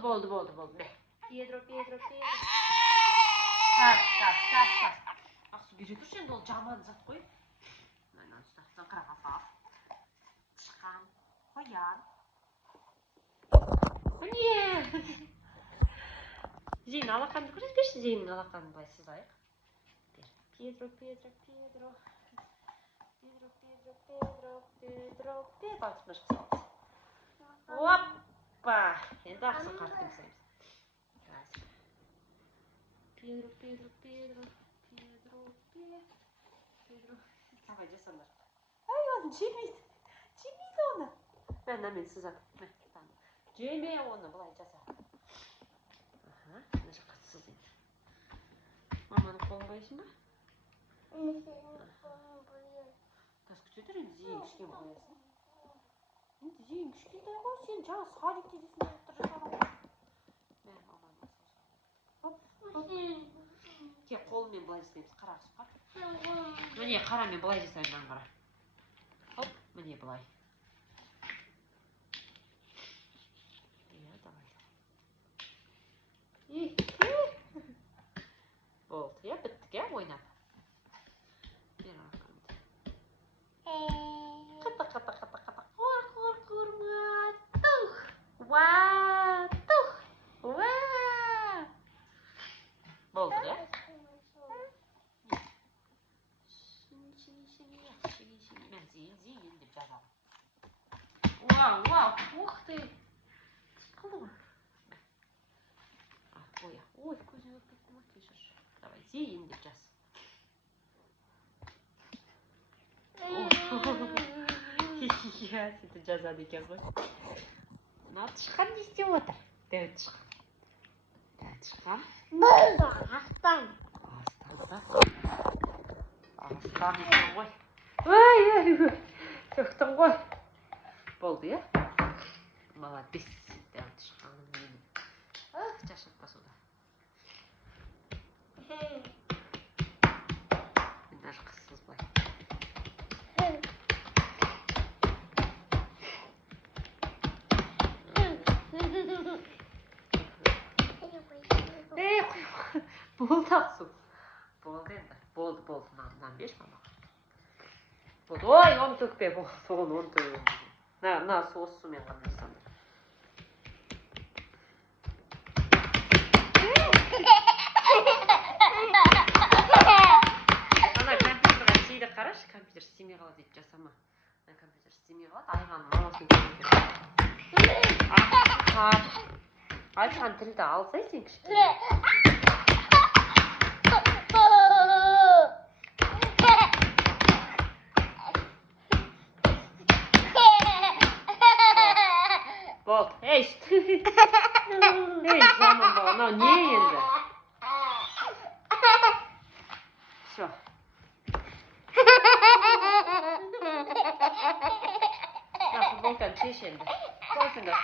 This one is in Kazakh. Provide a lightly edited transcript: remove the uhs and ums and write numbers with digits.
болды. Педро. Тас. Ақсы бере тұршы енді, ол жаман зат қой. Мына ұстақтан қыраға сап. Шыққан, қоян. Міне! Зейін алақанды көрсетпеші, Зейіннің алақанын былай сызайық. Педро. Балтымда жасалды. Оппа! Енді ақсын қарттың сайымыз. Педро. Давай жасандар. Ай, оны жемейді оны. Мен сызады. Жеме оны, бұлай жаса. Мына жаққа сыз енді. Маманың қолын қойсын ба? Тас күтетір, енді зейін кішкен қоясың. Енді зейін кішкентай ғой, сен жаңа садикте десін отырып жасаған. Мен маманың қолын. Кеп қолымен былай жасаймыз, қара сұқар. Міне қарамен былай жасаймын, қара. Хоп, міне былай. Болды, біттік, ойнап. Бер арқамды. Қата. Қорма. Тух. Болды, я? Мен зейін деп жазамын. Вау, ух ты. Қылды ғой. Ой, көзім өп кетті ма, кешірші. Давай, зейін деп жаз. Иә, сөйтіп жазады екен ғой. Мына тышқан не істеп отыр? Дәу тышқан. Астан екен ғой. Ой, сөктің ғой. Болды, е? Молодец, дәу тышқаным менің. Жашатпа суда. Мен даже қыссыз былай. Болды ақсу. Болды енді. Болды. Мынан беш мамаға. Болды. Ой, оны төкпе. Болды, оны төкпе. Мына соғыс сумен ғана жасанды. Ана компьютерға істейді қарашы, компьютер істемей қалады дейді, жасама. Ана компьютер істемей қалады, айғаның мамасын көреді. Айтқан тілді алсай сен кішкене. Болды, ей, жаман бала, мынау не енді? Все. Футболканы шеш енді. Қойсыңдар.